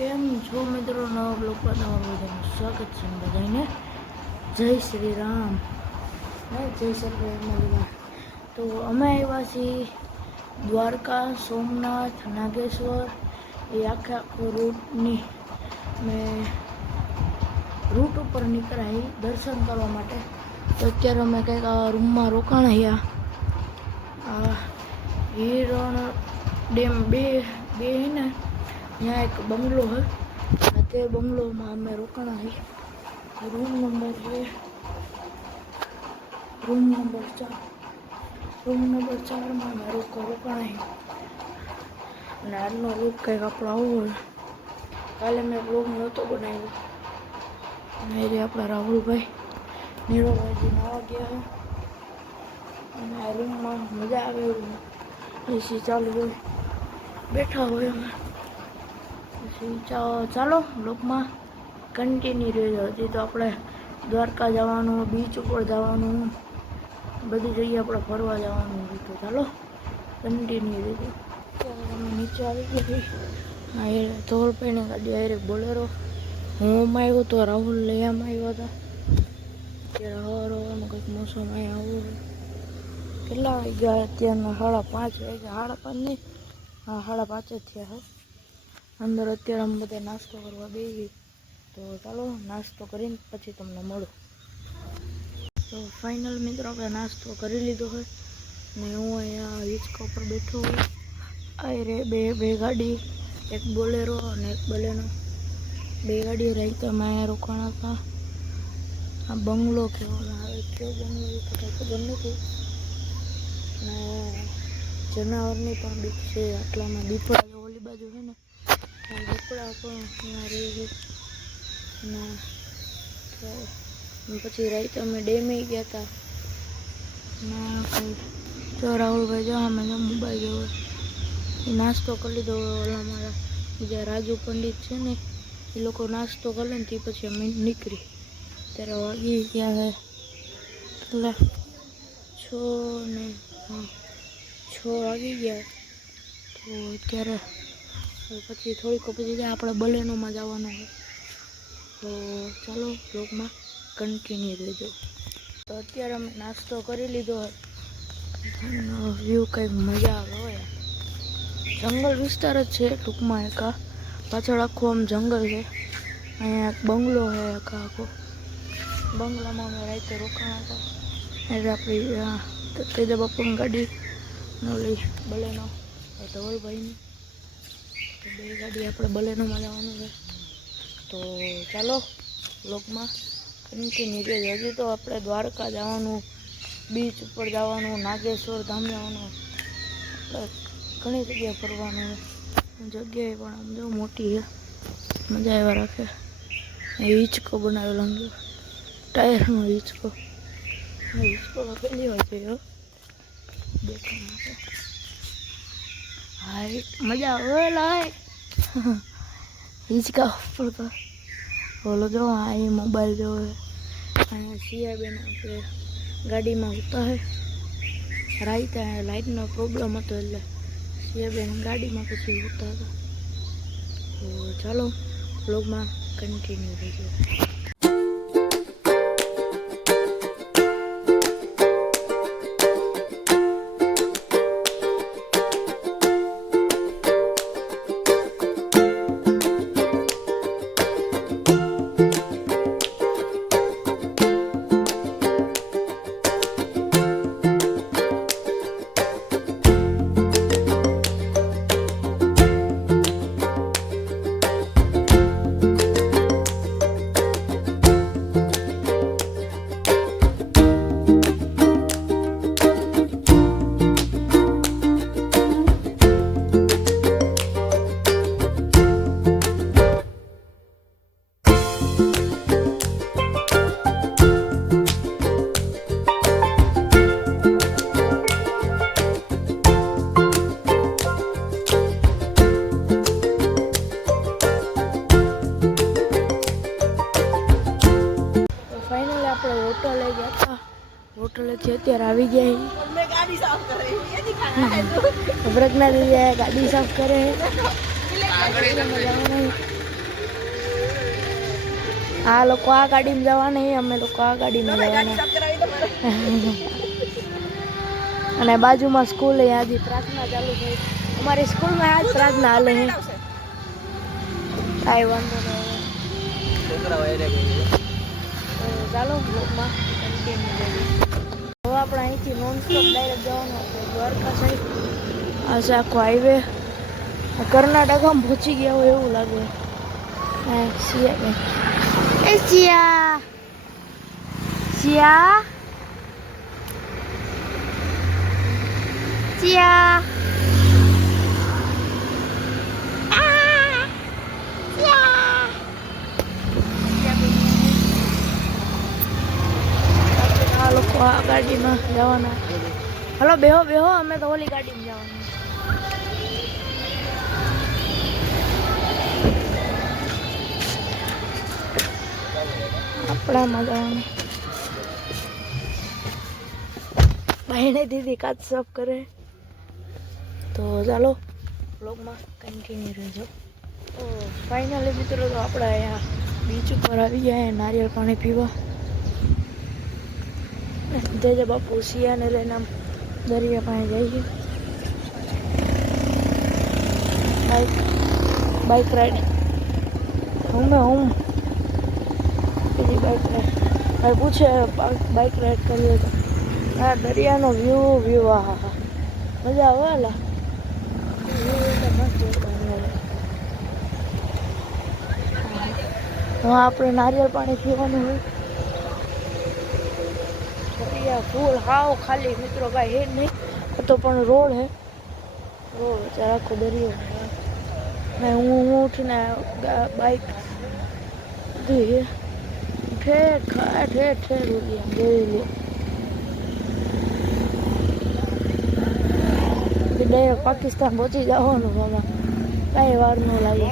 કેમ છો મિત્રો? નવા બ્લોગ પર બધાનું સ્વાગત છે. બધાને જય શ્રી રામ, જય શ્રી રામ. તો અમે આવ્યા છીએ દ્વારકા, સોમનાથ, નાગેશ્વર, એ આખો રૂટની મેં રૂટ ઉપર નીકળ્યા દર્શન કરવા માટે. તો અત્યારે અમે કંઈક આ રૂમમાં રોકાણા. આ હિરણ ડેમ બે હે ને, यहाँ एक बंगलो है. ते बंगलो में हमें रोकना है. रूम नंबर है रूम नंबर 4 में हमें रोकना है. અને આજનો રૂટ કંઈક આપણો આવો હોય. કાલે મેં બ્લોગ નહોતો બનાવ્યો. અને એ આપણા રાહુલભાઈ નીરવભાઈજી નાવા ગયા છે. અને આ રૂમમાં મજા આવે એવું એસી ચાલુ હોય, બેઠા હોય અમે. ચાલો બ્લોગમાં કન્ટિન્યુ રહેજો. હજી તો આપણે દ્વારકા જવાનું, બીચ ઉપર જવાનું, બધી જગ્યાએ આપણે ફરવા જવાનું. તો ચાલો કન્ટિન્યુ રહેજો. અત્યારે અમે નીચે આવી ગયા. હા, એ ધોળભાઈની ગાડી ડાયરેક્ટ બોલેરો. હું આવ્યો તો રાહુલ લઈ આમ આવ્યા હતા. અત્યારે હવાનું કંઈક મોસમ અહીંયા આવું. કેટલા વાગ્યા અત્યારના? 5:30 વાગ્યા. 5:30 નહીં, હા 5:30 જ થયા છે. અંદર અત્યારે અમે બધા નાસ્તો કરવા બેસી. તો ચાલો નાસ્તો કરીને પછી તમને મળું. તો ફાઇનલ મિત્રો આપણે નાસ્તો કરી લીધો હોય ને હું અહીંયા હિંચકા પર બેઠો હોય. આ રે બે ગાડી, એક બોલેરો અને એક બલેનો. બે ગાડી રહી તો અમે અહીંયા રોકાણા હતા. આ બંગલો કેવો આવે, કેવો બંગલો એ તો કંઈ ખબર નથી. ને જનાવરની પણ બીક છે. આટલામાં દીપડા ઓલી બાજુ છે ને, દીપડા પણ ત્યાં રહે છે. પછી રાતે અમે ડેમે ગયા હતા. જો રાહુલભાઈ જો અમે મોબાઈલ જોવે એ નાસ્તો કરી લીધો. ઓલા મારા બીજા રાજુ પંડિત છે ને, એ લોકો નાસ્તો કરે ને તે પછી અમે નીકળી. ત્યારે વાગી ગયા છે એટલે 6 વાગી ગયા. તો અત્યારે પછી થોડીક પછી આપણે બલેનોમાં જવાનું છે. તો ચાલો બ્લોગમાં કન્ટિન્યુ રહેજો. તો અત્યારે અમે નાસ્તો કરી લીધો. વ્યૂ કંઈક મજા આવે હોય. જંગલ વિસ્તાર જ છે ટૂંકમાં. એક પાછળ આખું આમ જંગલ છે. અહીંયા એક બંગલો છે આખો. બંગલામાં અમે રાતે રોકાણા હતા. એટલે આપણી તેજા બાપુની ગાડી ઓલી બલેનો ધવલભાઈની. તો બે ગાડી આપણે બલેનોમાં જવાનું છે. તો ચાલો બ્લોગમાં કન્ટિન્યુ રહેજો. હજી તો આપણે દ્વારકા જવાનું, બીચ ઉપર જવાનું, નાગેશ્વર ધામ જવાનું, ઘણી જગ્યાએ ફરવાનું. જગ્યાએ પણ આમ જો મોટી છે, મજા આવ્યા રાખે. એ હિંચકો બનાવેલો સમજો, ટાયરનો હિંચકો. હિંચકો પહેલી વાર જોયો બેઠા માટે. હા મજા આવે લાય હિંચકા ઉપર. તો બોલો જો આ એ મોબાઈલ જોવે. અહીંયા સિયાબેન આપણે ગાડીમાં ઉતા હે. રાઈતા લાઇટનો પ્રોબ્લેમ હતો એટલે સિયાબેન ગાડીમાં પછી ઉતા હતા. તો ચાલો બ્લોગમાં કન્ટિન્યુ રહેજો. હોટલેથી અત્યારે આવી ગયા. વ્રજના દીદી ગાડી સાફ કરે. આ લોકો આ ગાડીમાં જવાના, અમે લોકો આ ગાડીમાં જવાના. અને બાજુમાં સ્કૂલ આજે પ્રાર્થના ચાલુ થઈ. અમારી સ્કૂલમાં આજ પ્રાર્થના હાલે છે. કાંઈ વાંધો નહીં. ચાલો બ્લોગમાં કન્ટિન્યુ કરીએ. હવે આપણે અહીંથી નોનસ્ટોપ ડાયરેક્ટ જવાનું આપણે દ્વારકા સાઈડ. આ છે આખો હાઈવે. કર્ણાટકમાં પહોંચી ગયા હોય એવું લાગે. સિયા એ સિયા સિયા સિયા આ લોકો આ ગાડીમાં જવાના. હલો બેહો બેહો, અમે તો ઓલી ગાડીમાં જવાનું. આપણામાં જવાનું. બહેને દીદી કાચ સાફ કરે. તો ચાલો બ્લોગમાં કન્ટિન્યુ રહેજો. તો ફાઇનલી મિત્રો તો આપણે અહીંયા બીચ ઉપર આવી ગયા નારિયેળ પાણી પીવા. જે બાપુ શિયાને લઈને આમ દરિયા પાસે જઈએ. બાઇક રાઈડ હું બીજી બાઇક રાઈડ ભાઈ પૂછે બાઇક રાઈડ કરીએ તો આ દરિયાનો વ્યૂ હા હા મજા આવે. અલા હા આપણે નારિયેળ પાણી પીવાનું હોય. દરિયા ફૂલ હાવ ખાલી મિત્રો ભાઈ હે નહીં તો પણ રોડ હે. રોડ ચાર આખો દરિયો ને હું ઉઠીને બાઇક જોઈ ઠેર જોઈ લે. ડાયરેક્ટ પાકિસ્તાન પહોંચી જવાનું મામા, કાંઈ વાર ન લાગે.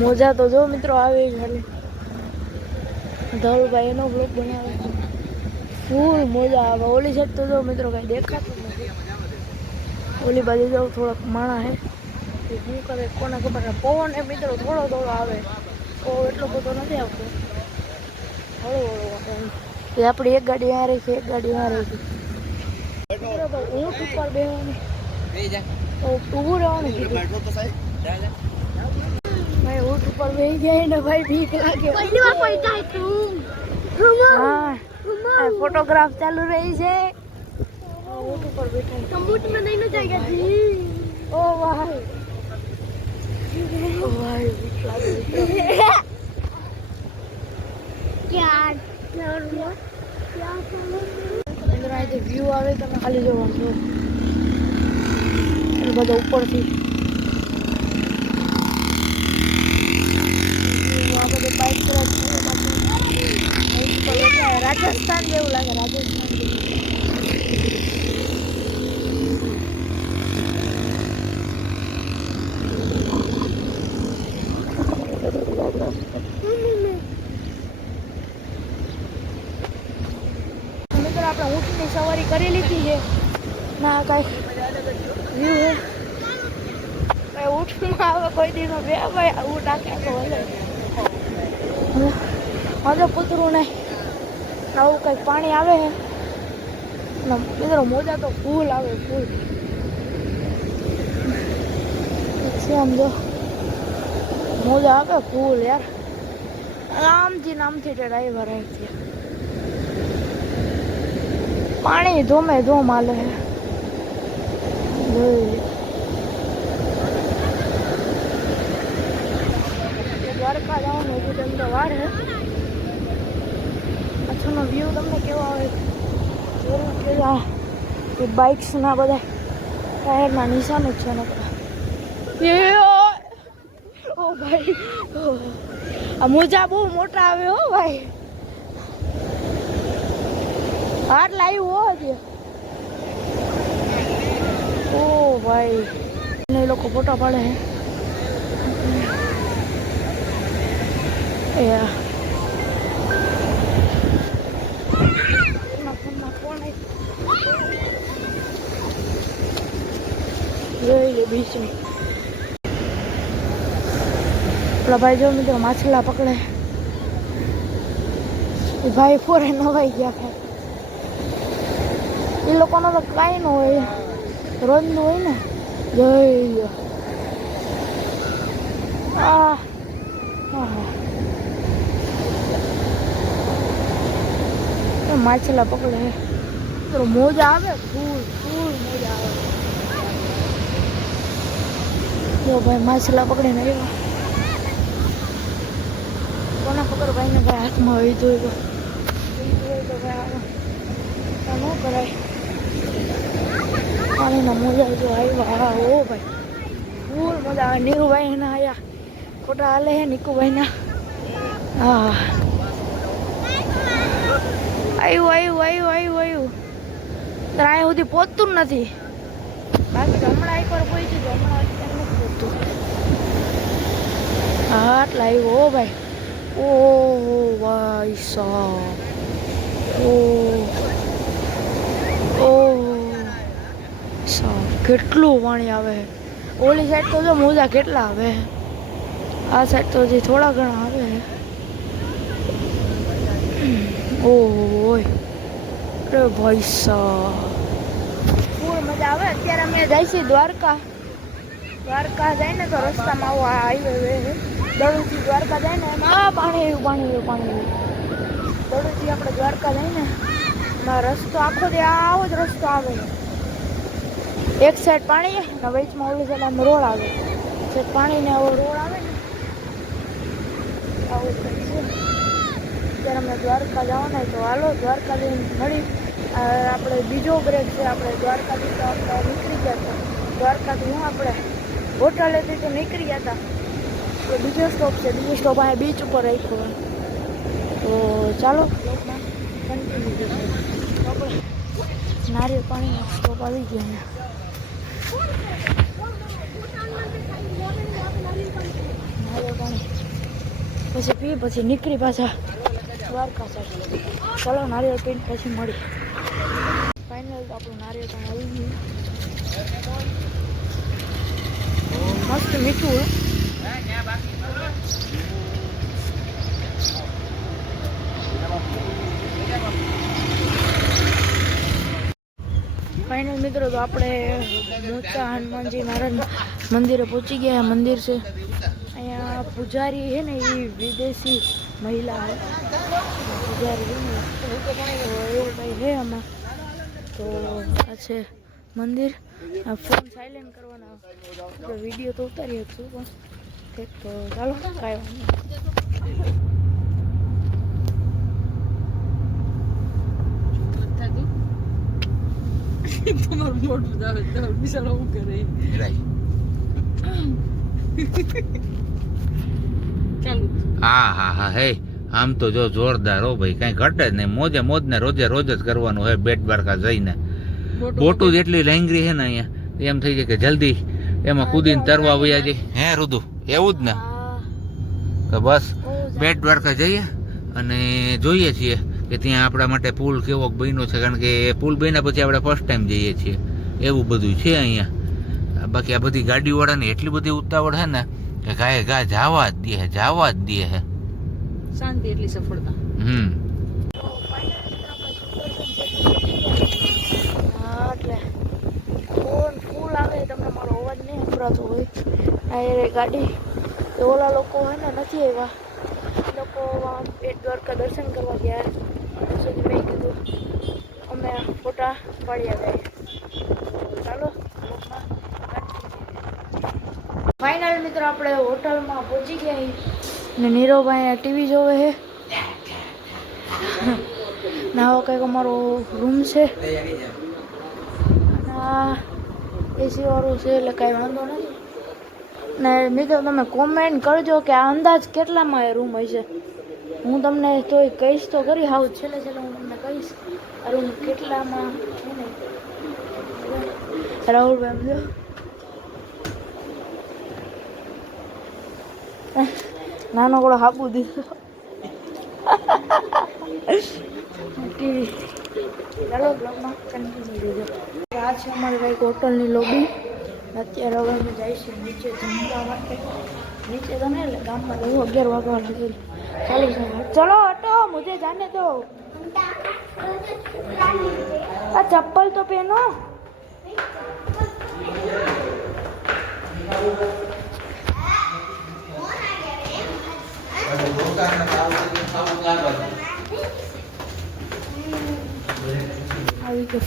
મોજા તો જો મિત્રો આવે ખાલી. ધવલભાઈ એનો બ્લોગ બનાવે ફૂલ મોજા આવે. ઓલી સાઈડ તો જો મિત્રો કાંઈ દેખાતું નથી. ઓલી બાજુ જાઉં થોડાક માણા હે શું કરે કોને ખબર. પવન એ મિત્રો થોડો આવે. એટલો બધો નથી આવતો. હળવો એ આપણી એક ગાડી આ રહી છે, એક ગાડી આ રહી છે. ઊંટ ઉપર બેહવાની ઊભું રહેવાનું કીધું. ભાઈ ઊંટ ઉપર બેસી જાય ને ભાઈ બીક લાગે. હા ફોટોગ્રાફ ચાલુ રહી છે. ઊંટ ઉપર બેઠા ઓ ભાઈ વ્યૂ આવે તમે ખાલી જોવાનું છો બધા ઉપરથી. આ બધું બાઇક રાજસ્થાન જેવું લાગે. રાજસ્થાન આપણે ઊંટની સવારી કરી લીધી છે. ના કાંઈ વ્યૂ હે કાંઈ ઊંટમાં આવે કોઈ દિવસ બે ભાઈ ઊંટ આખે આખો હલે. હવે કૂતરું નહીં આવું કંઈક પાણી આવે છે. મિત્રો મોજા તો ફૂલ આવે ફૂલ. આમ જો મોજા આવે ફૂલ યાર. આમથી ડ્રાઈવર આવી છે. પાણી ધોમે ધોમ હાલે છે. દ્વારકા જવાનું હજુ તમને વાર છે. પાછળનો વ્યૂ તમને કેવો આવે જરૂર કહેજો. એ બાઇક્સના બધા ટાયરના નિશાન જ છે ને. ઓ ભાઈ આ મોજા બહુ મોટા આવે હો ભાઈ. હાર લાવ્યું હો હજી. ઓ ભાઈ એ લોકો ફોટા પાડે હે. જોઈ લે બીચ આપણા ભાઈ જો મિત્રો માછલા પકડે. એ ભાઈ ફોરે નવાઈ ગયા ભાઈ. એ લોકોનો તો કાંઈ ન હોય, રોજનું હોય ને. જય માછલા પકડે તો મોજા આવે, ફૂલ ફૂલ મોજા આવે. જો ભાઈ માછલા પકડીને આવ્યા. કોને ખબર ભાઈને ભાઈ હાથમાં વીધું હોય તો ભાઈ ન કરાય. પાણીના મોજા જો આવ્યા. ઓ ભાઈ ફૂલ મજા આવે. નીરુભાઈ એના આયા ખોટા હાલે હે નીકુભાઈના. હા આવ્યું તારે અહીંયા સુધી પહોંચતું નથી. બાકી હમણાં એકવાર પહોંચ્યું તો હમણાં અત્યારે નથી પહોંચતું. હા આટલા આવ્યો. ઓ ભાઈ, ઓ ભાઈ સાહેબ, ઓ સાહેબ કેટલું પાણી આવે. ઓલી સાઈડ તો જો મોજા કેટલા આવે. આ સાઈડ તો હજી થોડા ઘણા આવે. ઓય અરે ભાઈ સાહેબ ફૂલ મજા આવે. અત્યારે અમે જાય છીએ દ્વારકા. દ્વારકા જાય ને તો રસ્તામાં આવો હાઈવે દડુથી દ્વારકા જાય ને એમાં પાણી દડુથી આપણે દ્વારકા જાય ને એમાં રસ્તો આખો દે આવો જ રસ્તો આવે. એક સાઈડ પાણી ને વચમાં ઓલી સાઈડ આમ રોડ આવે. પાણીને આવો રોડ આવે ને આવું કંઈ છે. અત્યારે અમે દ્વારકા જવાના તો હાલો દ્વારકા જઈને મળી. આપણે બીજો બ્રેક છે. આપણે દ્વારકાથી તો આપણે નીકળી ગયા હતા. દ્વારકાથી હું આપણે હોટલેથી તો નીકળી ગયા હતા. તો બીજો સ્ટોપ છે. બીજો સ્ટોપ અહીંયા બીચ ઉપર રાખ્યો. તો ચાલો કન્ટિન્યુ કરીએ. આપણે નારિયેળ પાણીનો સ્ટોપ આવી ગયો નારિયેળ પાણી પછી પી પછી નીકળી પાછા દ્વારકા સાઈડ. ચાલો નારિયેળ પીને પછી મળી. ફાઇનલ તો આપણું નારિયેળ પાણી આવી ગયું. મસ્ત મીઠું હોય. ફાઇનલ મિત્રો તો આપણે મોટા હનુમાનજી મહારાજ મંદિરે પહોંચી ગયા. મંદિર છે અહીંયા. પૂજારી છે ને એ વિદેશી મહિલા છે. પૂજારી છે ને એવું કંઈ છે આમાં. તો આ છે મંદિર. ફોન સાયલેન્ટ કરવાના. આપણે વિડીયો તો ઉતારી શકશું પણ ઠીક. તો ચાલો કાંઈ તમારું મોટું આવે વિશાલ આવું કરે. ચાલુ. હા હે આમ તો જો જોરદાર હો ભાઈ, કઈ ઘટે જ નહીં. મોજે મોજ ને રોજે રોજ જ કરવાનું હે. બેટ દ્વારકા જઈને બોટું જેટલી લેંગરી છે ને અહીંયા એમ થઈ જાય કે જલ્દી એમાં કૂદીને તરવા વયા જાય. હે રુદુ એવું જ ને. તો બસ બેટ દ્વારકા જઈએ અને જોઈએ છીએ કે ત્યાં આપણા માટે પુલ કેવો બન્યો છે. કારણ કે એ પુલ બન્યા પછી આપણે ફર્સ્ટ ટાઈમ જઈએ છીએ. એવું બધું છે અહીંયા. બાકી આ બધી ગાડીવાળાની એટલી બધી ઉતાવળ છે ને કે ગાય ગા જવા જ દે હે. શાંતિ એટલી સફળતા. એટલે ફૂલ આવે. તમને મારો અવાજ નહીં સંભળાતો હોય. આ ગાડી ઓલા લોકો હોય ને નથી આવ્યા. એ લોકો બેટ દ્વારકા દર્શન કરવા ગયા. સુધી મેં કીધું અમે ફોટા પાડી આવ્યા. ચાલો ફાઇનલ મિત્રો આપણે હોટલમાં પહોંચી ગયા ને નીરવભાઈ ટીવી જોવે છે. ના આવો કંઈક અમારો રૂમ છે. આ એસી વાળું છે એટલે કાંઈ વાંધો નથી. ને મિત્રો તમે કોમેન્ટ કરજો કે આ અંદાજ કેટલામાં એ રૂમ હશે. હું તમને તોય કહીશ તો કરી. હાવ છેલ્લે હું તમને કહીશ આ રૂમ કેટલામાં છે ને. રાહુલભાઈ સમજો નાનો ગોળો હાપું દીધો ટીવી. ચાલો બ્લોગમાં કન્ટિન્યુ દેજો. આ છે અમારી કંઈક હોટલની લોબી. અત્યારે હવે અમે જઈશું નીચે જમવા માટે. નીચે તો નહીં એટલે ગામમાં તો 11 વાગવા લાગે. चलो हटो, मुझे जाने दो. चप्पल तो पहनो.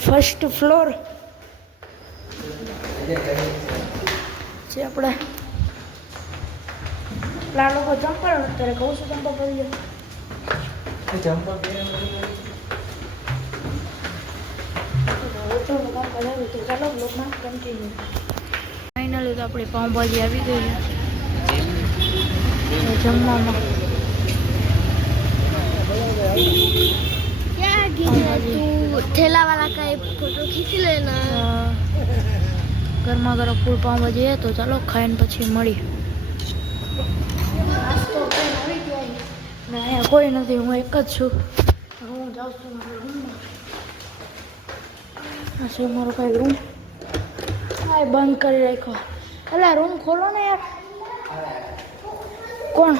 फर्स्ट फ्लोर જે આપણે પેલા લોકો ચંપલ અત્યારે કહું છું ચંપલ કરી લે ચાલો બ્લોગમાં કન્ટિન્યુ. ફાઇનલી તો આપણી પાઉંભાજી આવી ગઈ છે જમવામાં. ठेला वाला का एक फोटो खींच लेना. ગરમા ગરમ ફૂલ પાઉંભાજી છે તો ચાલો ખાઈને પછી મળી. નાસ્તો કરીને આવી ગયો ને અહીંયા કોઈ નથી, હું એક જ છું. હું જાઉં છું મારા રૂમમાં. આ છે મારો કાંઈ રૂમ. હા બંધ કરી રાખ્યો. અલા રૂમ ખોલો ને યાર. કોણ?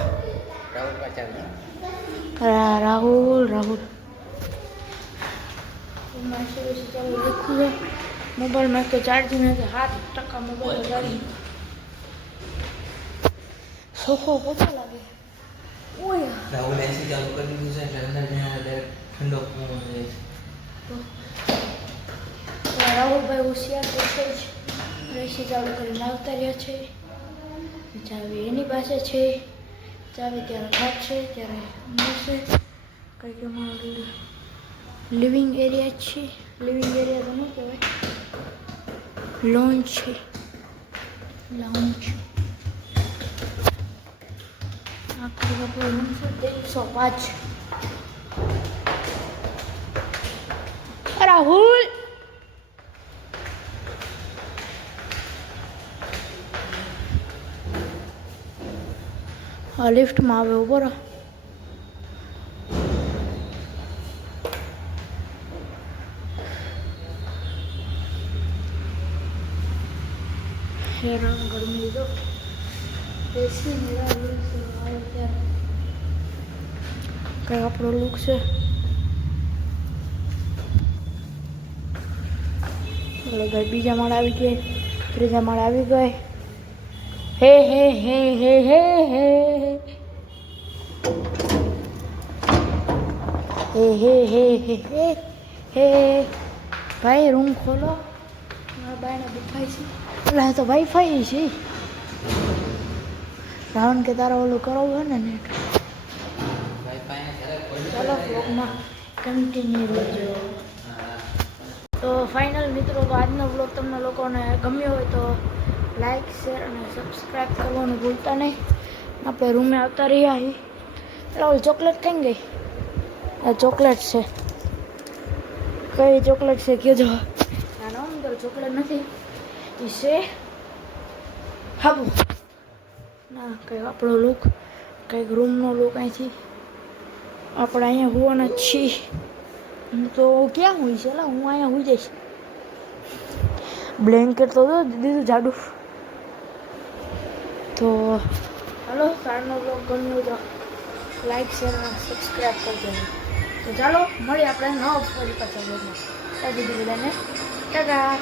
રાહુલ. મોબાઈલમાં તો ચાર્જિંગ નથી, 7% મોબાઈલ ચાર્જિંગ. સોફો પોતો લાગે. ઓય રાહુલ એસી ચાલુ કરી દીધું છે એટલે અંદર ઠંડો પવન રહે છે. રાહુલભાઈ હોશિયાર છે, એસી ચાલુ કરીને આવતા રહ્યા છે. ચાવી એની પાસે છે. ચાવી ત્યારે ઘાટ છે ત્યારે મળશે. કંઈક એમાં લિવિંગ એરિયા છે. લિવિંગ એરિયા તો ન કહેવાય, લોન્જ છે. લાઉન્જ આખી આપણો રૂમ છે 305. રાહુલ હા લિફ્ટમાં આવે ઉભો રહો. હેરાન ગરમી તો એસી મેરા આવે ત્યારે કંઈ આપણો લુક છે. બોલો ભાઈ બીજા માળ આવી ગઈ, ત્રીજા માળ આવી ગઈ. હે હે હે હે હે હે હે હે હે હે હે હે ભાઈ રૂમ ખોલો. મારા બાયને બફાઈ છે. એટલે તો વાઈફાઈ છે. રાવણ કે તારા ઓલું કરાવવું હોય ને નેટ. ચાલો બ્લોગમાં કન્ટિન્યુ રહેજો. તો ફાઇનલ મિત્રો, તો આજનો બ્લોગ તમને લોકોને ગમ્યો હોય તો લાઈક શેર અને સબસ્ક્રાઈબ કરવાનું ભૂલતા નહીં. આપણે રૂમે આવતા રહ્યા છીએ. એટલે ઓલી ચોકલેટ થઈ ગઈ. આ ચોકલેટ છે. કઈ ચોકલેટ છે કહેજો. ના અંદર ચોકલેટ નથી, એ છે હાબુ. ના કંઈક આપણો લુક, કંઈક રૂમનો લુક. અહીંથી આપણે અહીંયા હોવાના છીએ. હું તો ક્યાં હોઈ છે? હું અહીંયા હોઈ જઈશ. બ્લેન્કેટ તો દીધું જાડું. તો ચાલો, કારનો બ્લોગ ગમ્યો તો લાઈક શેર અને સબસ્ક્રાઈબ કરજો. તો ચાલો મળીએ આપણે નવા ફરી પાછા બ્લોગમાં. ત્યાં સુધી બધાને ટાટા.